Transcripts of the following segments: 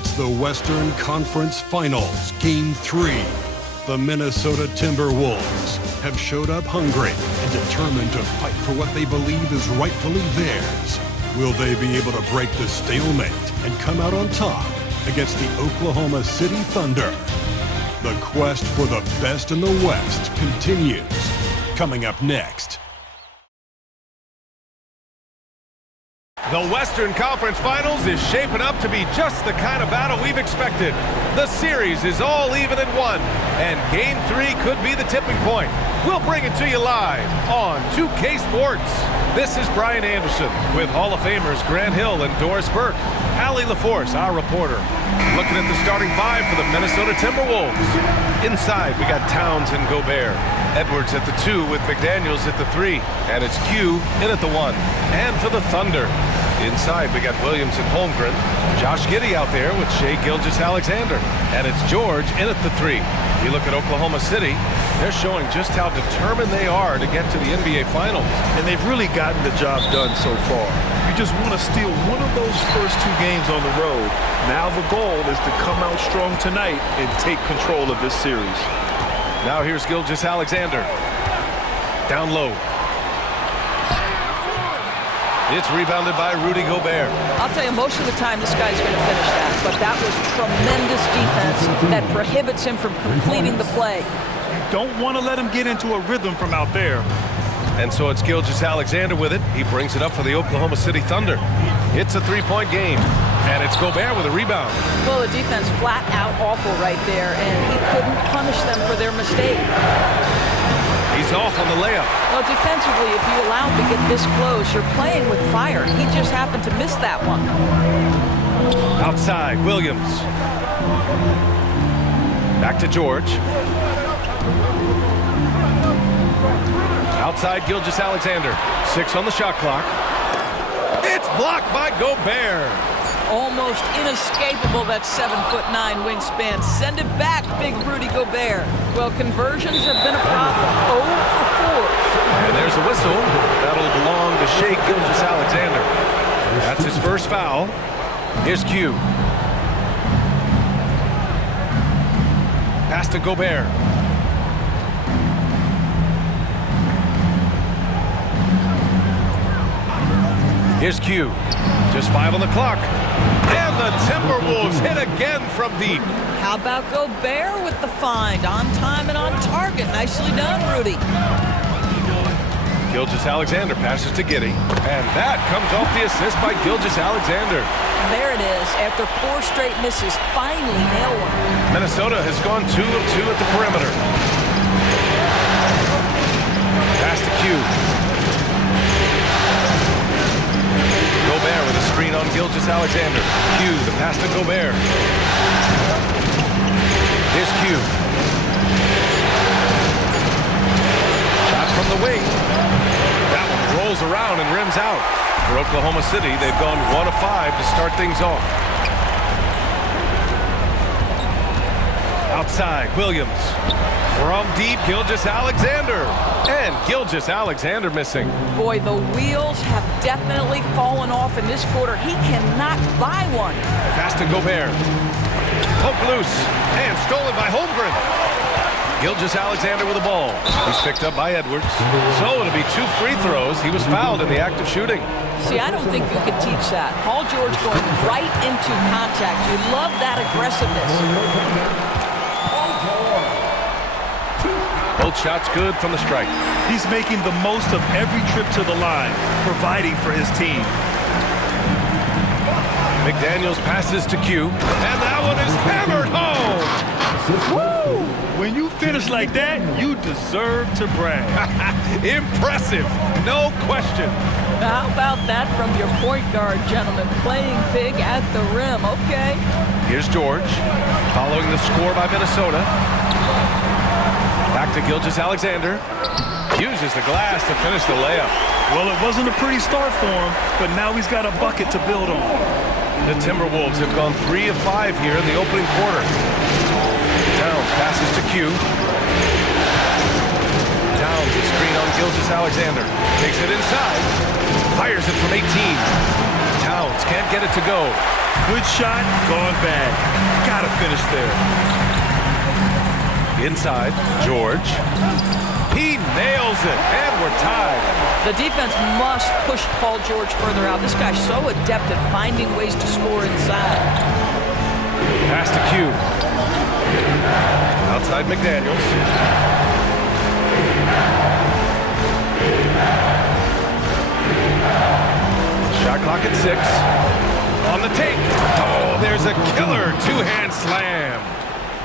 It's the Western Conference Finals, Game 3. The Minnesota Timberwolves have showed up hungry and determined to fight for what they believe is rightfully theirs. Will they be able to break the stalemate and come out on top against the Oklahoma City Thunder? The quest for the best in the West continues. Coming up next. The Western Conference Finals is shaping up to be just the kind of battle we've expected. The series is all even at 1, and Game 3 could be the tipping point. We'll bring it to you live on 2K Sports. This is Brian Anderson with Hall of Famers Grant Hill and Doris Burke. Allie LaForce, our reporter, looking at the starting five for the Minnesota Timberwolves. Inside, we got Towns and Gobert. Edwards at the 2 with McDaniels at the 3. And it's Q in at the 1. And for the Thunder, inside we got Williams and Holmgren. Josh Giddey out there with Shai Gilgeous-Alexander. And it's George in at the 3. You look at Oklahoma City, they're showing just how determined they are to get to the NBA Finals. And they've really gotten the job done so far. You just want to steal one of those first 2 games on the road. Now the goal is to come out strong tonight and take control of this series. Now here's Gilgeous-Alexander. Down low. It's rebounded by Rudy Gobert. I'll tell you, most of the time this guy's going to finish that, but that was tremendous defense that prohibits him from completing the play. You don't want to let him get into a rhythm from out there. And so it's Gilgeous-Alexander with it. He brings it up for the Oklahoma City Thunder. It's a 3-point game, and it's Gobert with a rebound. Well, the defense flat out awful right there, and he couldn't punish them for their mistake. He's off on the layup. Well, defensively, if you allow him to get this close, you're playing with fire. He just happened to miss that one. Outside, Williams. Back to George. Outside, Gilgeous-Alexander. 6 on the shot clock. It's blocked by Gobert. Almost inescapable, that 7'9" wingspan. Send it back, big Rudy Gobert. Well, conversions have been a problem. 0 for 4. And there's a whistle. That'll belong to Shai Gilgeous-Alexander. That's his first foul. Here's Q. Pass to Gobert. Here's Q. Just 5 on the clock. And the Timberwolves hit again from deep. How about Gobert with the find? On time and on target. Nicely done, Rudy. Gilgeous-Alexander passes to Giddey. And that comes off the assist by Gilgeous-Alexander. There it is. After 4 straight misses, finally nail one. Minnesota has gone 2 of 2 at the perimeter. Pass to Q. Gobert with a screen on Gilgeous-Alexander. Q, the pass to Gobert. Here's Q. Shot from the wing. That one rolls around and rims out. For Oklahoma City, they've gone 1 of 5 to start things off. Outside, Williams. From deep, Gilgeous-Alexander. And Gilgeous-Alexander missing. Boy, the wheels have definitely fallen off in this quarter. He cannot buy one. Pass to Gobert. Poked loose. And stolen by Holmgren. Gilgeous-Alexander with the ball. He's picked up by Edwards. So it'll be 2 free throws. He was fouled in the act of shooting. See, I don't think you can teach that. Paul George going right into contact. You love that aggressiveness. Both shots good from the strike. He's making the most of every trip to the line, providing for his team. McDaniels passes to Q, and that one is hammered home. Woo! When you finish like that, you deserve to brag. Impressive, no question. How about that from your point guard, gentlemen? Playing big at the rim, okay. Here's George, following the score by Minnesota. Back to Gilgeous-Alexander. Uses the glass to finish the layup. Well, it wasn't a pretty start for him, but now he's got a bucket to build on. The Timberwolves have gone 3 of 5 here in the opening quarter. Towns passes to Q. Towns a screen on Gilgeous-Alexander. Takes it inside. Fires it from 18. Towns Edwards can't get it to go. Good shot, gone bad. Gotta finish there. Inside, George. He nails it, and we're tied. The defense must push Paul George further out. This guy's so adept at finding ways to score inside. Pass to Q. Outside McDaniels. Shot clock at 6. On the take. Oh, there's a killer two-hand slam.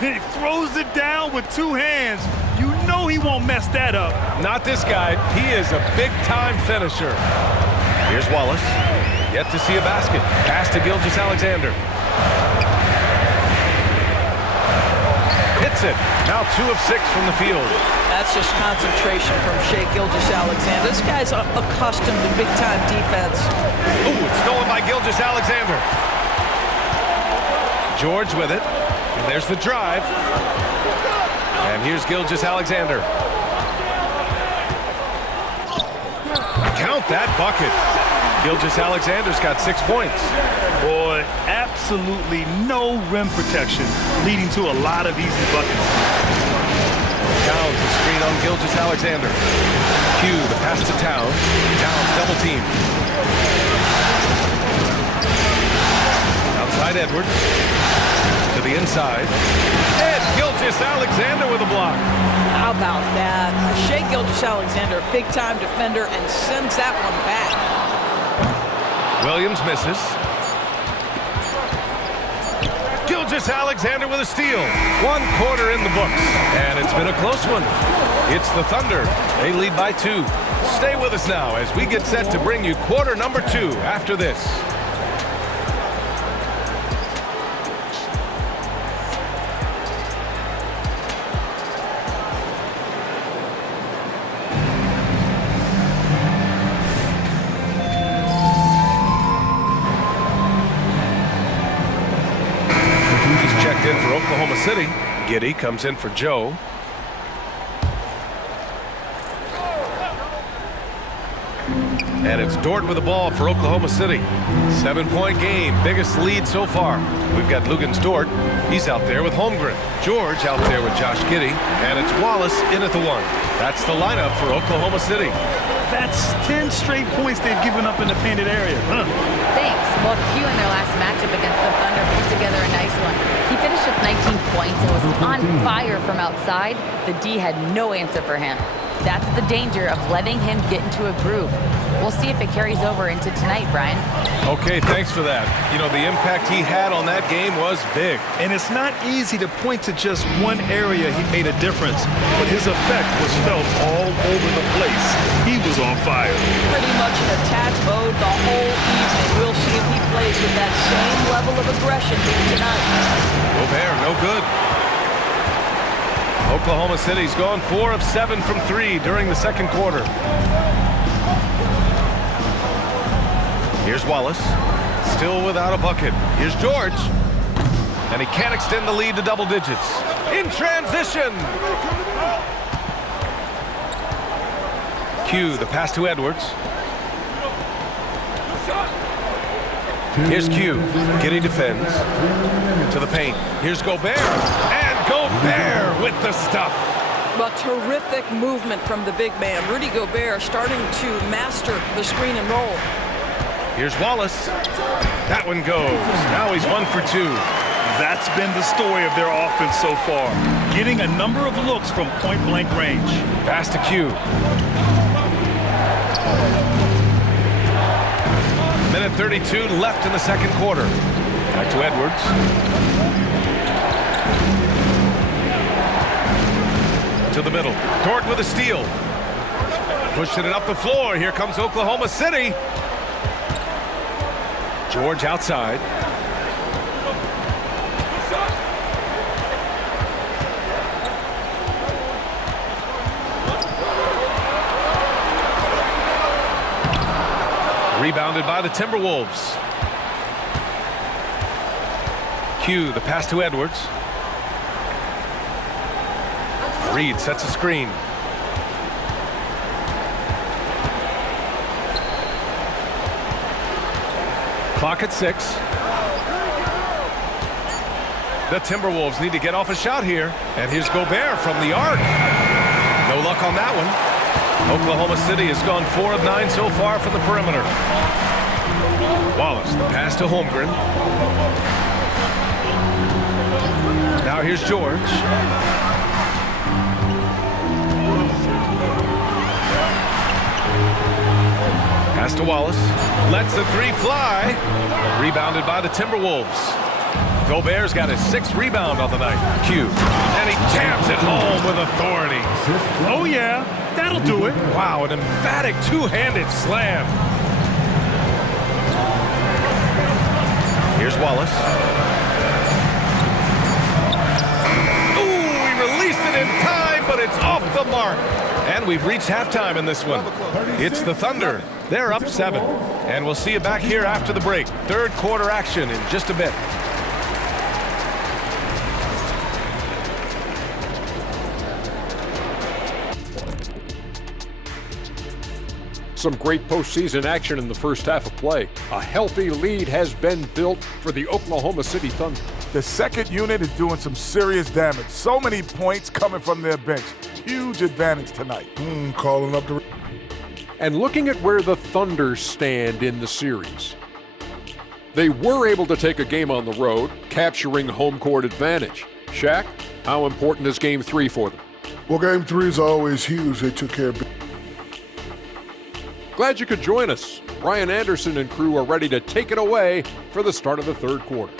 He throws it down with two hands. You know he won't mess that up. Not this guy. He is a big-time finisher. Here's Wallace. Yet to see a basket. Pass to Gilgeous-Alexander. Hits it. Now 2 of 6 from the field. That's just concentration from Shai Gilgeous-Alexander. This guy's accustomed to big-time defense. Ooh, it's stolen by Gilgeous-Alexander. George with it. And there's the drive. And here's Gilgeous-Alexander. Count that bucket. Gilgeous-Alexander's got 6 points. Boy, absolutely no rim protection, leading to a lot of easy buckets. Towns a screen on Gilgeous-Alexander. Q, the pass to Towns. Towns double team. Outside Edwards. To the inside. And Gilgeous-Alexander with a block. How about that? Shai Gilgeous-Alexander, big-time defender, and sends that one back. Williams misses. Gilgeous-Alexander with a steal. 1 quarter in the books. And it's been a close one. It's the Thunder. They lead by 2. Stay with us now as we get set to bring you quarter number 2 after this. In for Oklahoma City. Giddey comes in for Joe. And it's Dort with the ball for Oklahoma City. 7-point game, biggest lead so far. We've got Lugens Dort. He's out there with Holmgren. George out there with Josh Giddey. And it's Wallace in at the 1. That's the lineup for Oklahoma City. That's 10 straight points they've given up in the painted area. Thanks. Well, Q in their last matchup against the Thunder put together a nice one. He finished with 19 points and was on fire from outside. The D had no answer for him. That's the danger of letting him get into a groove. We'll see if it carries over into tonight, Brian. Okay, thanks for that. You know, the impact he had on that game was big. And it's not easy to point to just one area he made a difference, but his effect was felt all over the place. He was on fire. Pretty much in attack mode the whole evening. We'll see if he plays with that same level of aggression here tonight. Gobert, no good. Oklahoma City's gone 4 of 7 from 3 during the second quarter. Here's Wallace, still without a bucket. Here's George, and he can't extend the lead to double digits. In transition. Q, the pass to Edwards. Here's Q. Giddey defends. To the paint. Here's Gobert. And Gobert with the stuff. Well, terrific movement from the big man. Rudy Gobert starting to master the screen and roll. Here's Wallace. That one goes. Now he's 1 for 2. That's been the story of their offense so far. Getting a number of looks from point-blank range. Pass to Q. Minute 32 left in the second quarter. Back to Edwards. To the middle. Dort with a steal. Pushing it up the floor. Here comes Oklahoma City. George outside. Rebounded by the Timberwolves. Q, the pass to Edwards. Reed sets a screen. Clock at 6. The Timberwolves need to get off a shot here. And here's Gobert from the arc. No luck on that one. Oklahoma City has gone 4 of 9 so far from the perimeter. Wallace, the pass to Holmgren. Now here's George. Pass to Wallace. Lets the 3 fly. Rebounded by the Timberwolves. Gobert's got his 6th rebound on the night. Q. And he jams it home with authority. Oh, yeah. That'll do it. Wow, an emphatic two-handed slam. Here's Wallace. Ooh, he released it in time, but it's off the mark. And we've reached halftime in this one. It's the Thunder. They're up 7. And we'll see you back here after the break. Third quarter action in just a bit. Some great postseason action in the first half of play. A healthy lead has been built for the Oklahoma City Thunder. The second unit is doing some serious damage. So many points coming from their bench. Huge advantage tonight. Calling up the... And looking at where the Thunder stand in the series. They were able to take a game on the road, capturing home court advantage. Shaq, how important is Game 3 for them? Well, Game 3 is always huge. They took care of it. Glad you could join us. Brian Anderson and crew are ready to take it away for the start of the third quarter.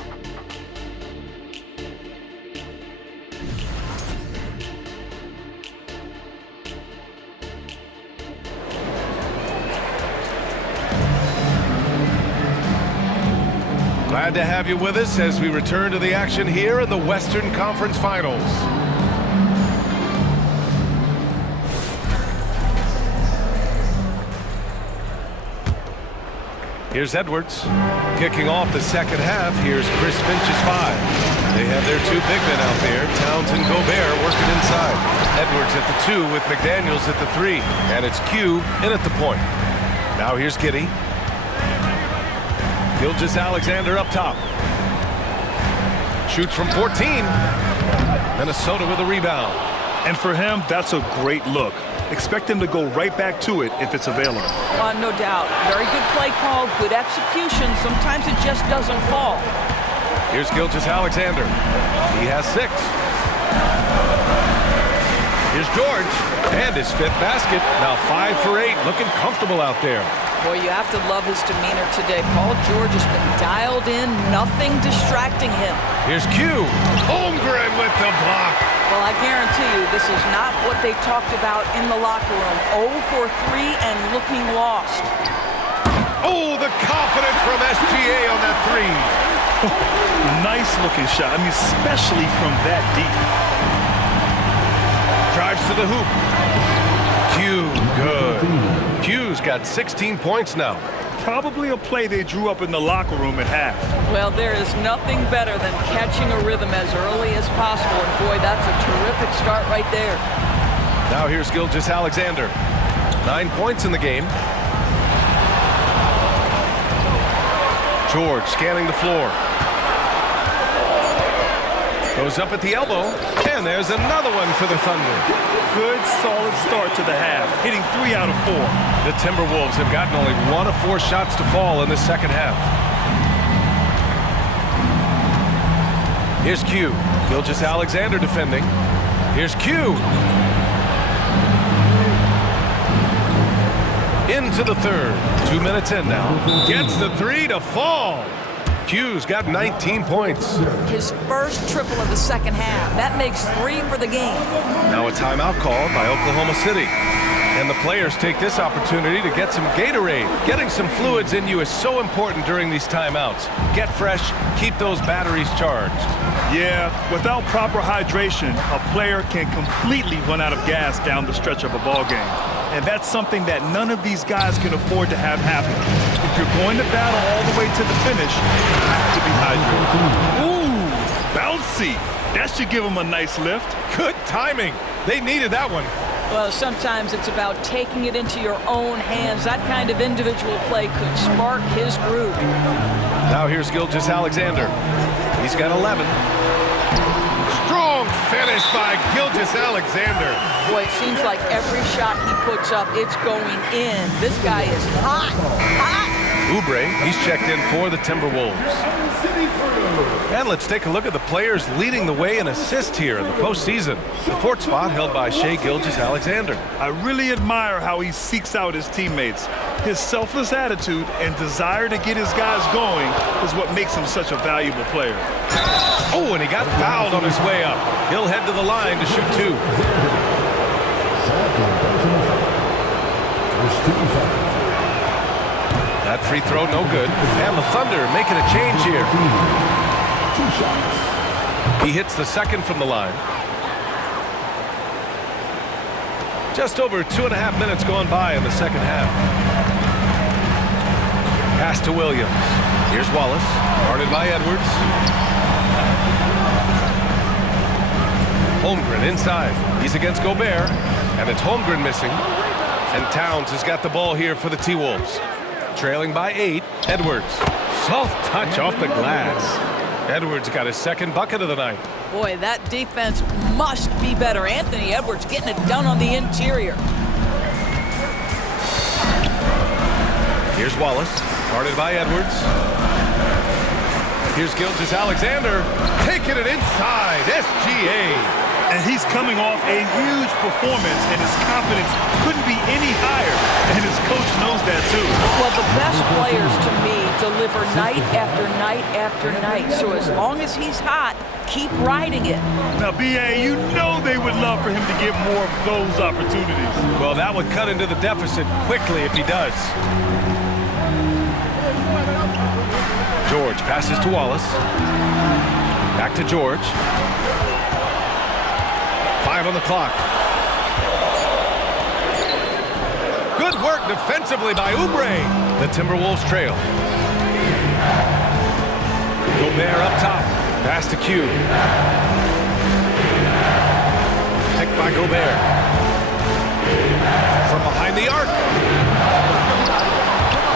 Glad to have you with us as we return to the action here in the Western Conference Finals. Here's Edwards. Kicking off the second half, here's Chris Finch's 5. They have their 2 big men out there, Towns and Gobert working inside. Edwards at the 2 with McDaniels at the 3. And it's Q in at the point. Now here's Giddey. Gilgeous-Alexander up top. Shoots from 14. Minnesota with a rebound. And for him, that's a great look. Expect him to go right back to it if it's available. No doubt. Very good play call, good execution. Sometimes it just doesn't fall. Here's Gilgeous-Alexander. He has 6. Here's George. And his 5th basket. Now 5 for 8. Looking comfortable out there. Boy, you have to love his demeanor today. Paul George has been dialed in. Nothing distracting him. Here's Q. Holmgren with the block. Well, I guarantee you this is not what they talked about in the locker room. 0 for 3 and looking lost. Oh, the confidence from SGA on that 3. Nice looking shot. I mean, especially from that deep. Drives to the hoop. Q, good. Q's got 16 points now. Probably a play they drew up in the locker room at half. Well, there is nothing better than catching a rhythm as early as possible. And boy, that's a terrific start right there. Now here's Gilgeous-Alexander. 9 points in the game. George scanning the floor. Goes up at the elbow. And there's another one for the Thunder. Good, solid start to the half, hitting 3 out of 4. The Timberwolves have gotten only 1 of 4 shots to fall in the second half. Here's Q. Gilgeous-Alexander defending. Here's Q. Into the third. 2 minutes in now. Gets the 3 to fall. Q's got 19 points. His first triple of the second half. That makes 3 for the game. Now a timeout called by Oklahoma City. And the players take this opportunity to get some Gatorade. Getting some fluids in you is so important during these timeouts. Get fresh, keep those batteries charged. Yeah, without proper hydration, a player can completely run out of gas down the stretch of a ball game. And that's something that none of these guys can afford to have happen. If you're going to battle all the way to the finish, you have to be hydrated. Ooh, bouncy. That should give them a nice lift. Good timing. They needed that one. Well, sometimes it's about taking it into your own hands. That kind of individual play could spark his group. Now here's Gilgeous-Alexander. He's got 11. Strong finish by Gilgeous-Alexander. Boy, it seems like every shot he puts up, it's going in. This guy is hot, hot. Oubre, he's checked in for the Timberwolves. And let's take a look at the players leading the way in assists here in the postseason. The fourth spot held by Shai Gilgeous-Alexander. I really admire how he seeks out his teammates. His selfless attitude and desire to get his guys going is what makes him such a valuable player. Oh, and he got fouled on his way up. He'll head to the line to shoot 2. That free throw, no good. And the Thunder making a change here. He hits the second from the line. Just over 2.5 minutes gone by in the second half. Pass to Williams. Here's Wallace, guarded by Edwards. Holmgren inside. He's against Gobert, and it's Holmgren missing. And Towns has got the ball here for the T-Wolves. Trailing by 8, Edwards. Soft touch off the glass. Edwards got his second bucket of the night. Boy, that defense must be better. Anthony Edwards getting it done on the interior. Here's Wallace, guarded by Edwards. Here's Gilgeous-Alexander, taking it inside, SGA. And he's coming off a huge performance, and his confidence couldn't be any higher, and his coach knows that too. Well, the best players to me deliver night after night after night. So as long as he's hot, keep riding it. Now, B.A., you know they would love for him to get more of those opportunities. Well, that would cut into the deficit quickly if he does. George passes to Wallace. Back to George. 5 on the clock. Good work defensively by Oubre. The Timberwolves trail. Gobert up top. Pass to Q. Picked by Gobert. From behind the arc.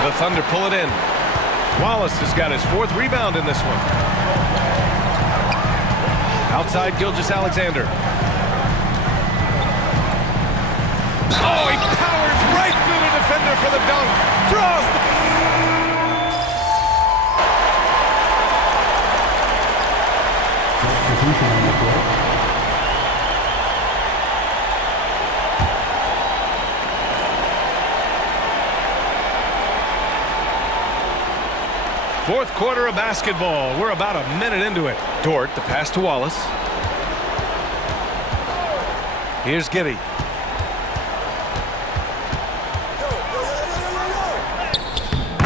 The Thunder pull it in. Wallace has got his 4th rebound in this one. Outside Gilgeous-Alexander. Oh, he powers right through the defender for the dunk. Draws the... Fourth quarter of basketball. We're about a minute into it. Dort, the pass to Wallace. Here's Giddey.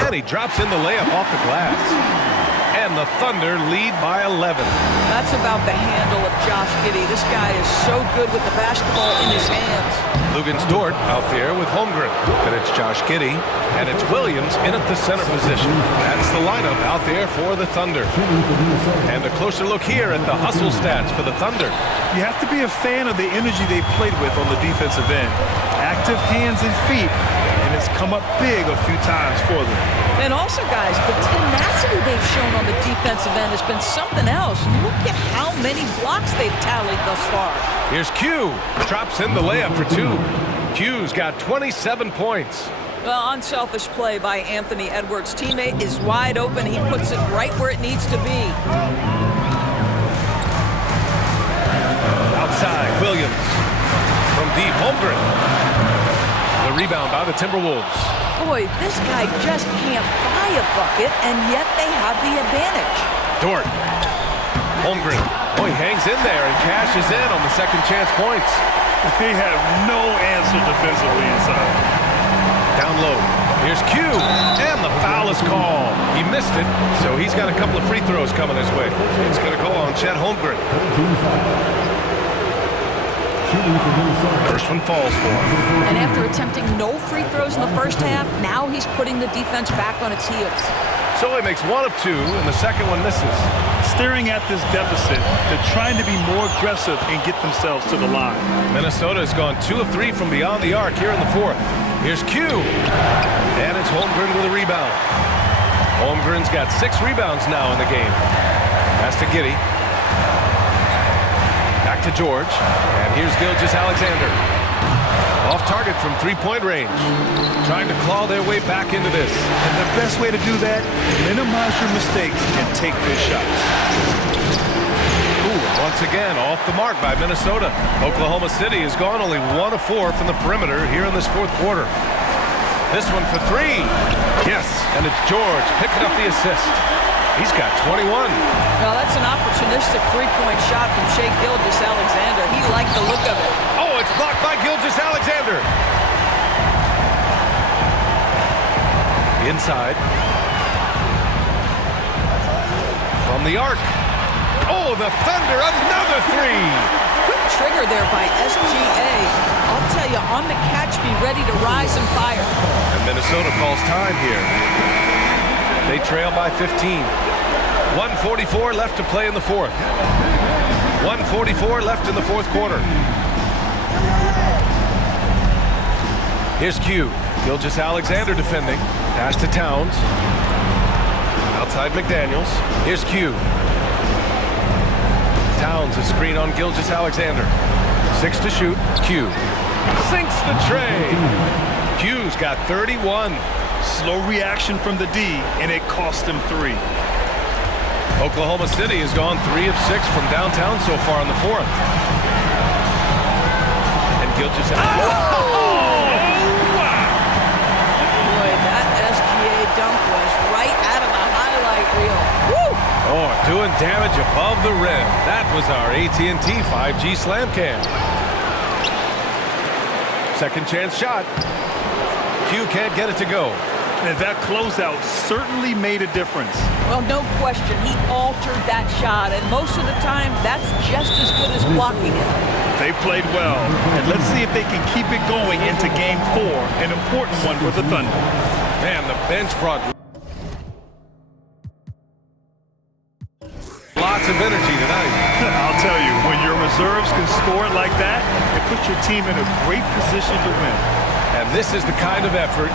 And he drops in the layup off the glass. And the Thunder lead by 11. That's about the handle of Josh Giddey. This guy is so good with the basketball in his hands. Lugens Dort out there with Holmgren. And it's Josh Giddey. And it's Williams in at the center position. That's the lineup out there for the Thunder. And a closer look here at the hustle stats for the Thunder. You have to be a fan of the energy they've played with on the defensive end. Active hands and feet, and it's come up big a few times for them. And also, guys, the tenacity they've shown on the defensive end has been something else. Look at how many blocks they've tallied thus far. Here's Q. Drops in the layup for 2. Q's got 27 points. Well, unselfish play by Anthony Edwards. Teammate is wide open. He puts it right where it needs to be. Outside, Williams. From deep, Holmgren. The rebound by the Timberwolves. Boy, this guy just can't buy a bucket, and yet they have the advantage. Dort. Holmgren. Oh, he hangs in there and cashes in on the second chance points. They have no answer defensively inside. Down low. Here's Q. And the foul is called. He missed it, so he's got a couple of free throws coming his way. It's going to go on Chet Holmgren. First one falls for him. And after attempting no free throws in the first half, now he's putting the defense back on its heels. So he makes 1 of 2, and the second one misses. Staring at this deficit, they're trying to be more aggressive and get themselves to the line. Minnesota has gone 2 of 3 from beyond the arc here in the fourth. Here's Q. And it's Holmgren with a rebound. Holmgren's got 6 rebounds now in the game. Pass to Giddey. Back to George. And here's Gilgeous-Alexander. Off target from three-point range. Trying to claw their way back into this. And the best way to do that, minimize your mistakes and take good shots. Ooh, once again, off the mark by Minnesota. Oklahoma City has gone only 1 of 4 from the perimeter here in this fourth quarter. This one for 3. Yes, and it's George picking up the assist. He's got 21. Well, that's an opportunistic three-point shot from Shai Gilgeous-Alexander. He liked the look of it. Oh, it's blocked by Gilgeous-Alexander. Inside. From the arc. Oh, the Thunder, another 3. Quick trigger there by SGA. I'll tell you, on the catch, be ready to rise and fire. And Minnesota calls time here. They trail by 15. 1:44 left to play in the fourth. 1:44 left in the fourth quarter. Here's Q. Gilgeous-Alexander defending. Pass to Towns. Outside McDaniels. Here's Q. Towns, a screen on Gilgeous-Alexander. 6 to shoot. Q. Sinks the tray. Q's got 31. Slow reaction from the D, and it cost him 3. Oklahoma City has gone 3 of 6 from downtown so far in the fourth. And Gilgeous-Alexander. Boy, that SGA dunk was right out of the highlight reel. Woo! Oh, doing damage above the rim. That was our AT&T 5G slam cam. Second chance shot. Q can't get it to go. And that closeout certainly made a difference. Well, no question, he altered that shot, and most of the time, that's just as good as blocking it. They played well, and let's see if they can keep it going into Game 4, an important one for the Thunder. Man, the bench brought lots of energy tonight. I'll tell you, when your reserves can score like that, it puts your team in a great position to win. And this is the kind of effort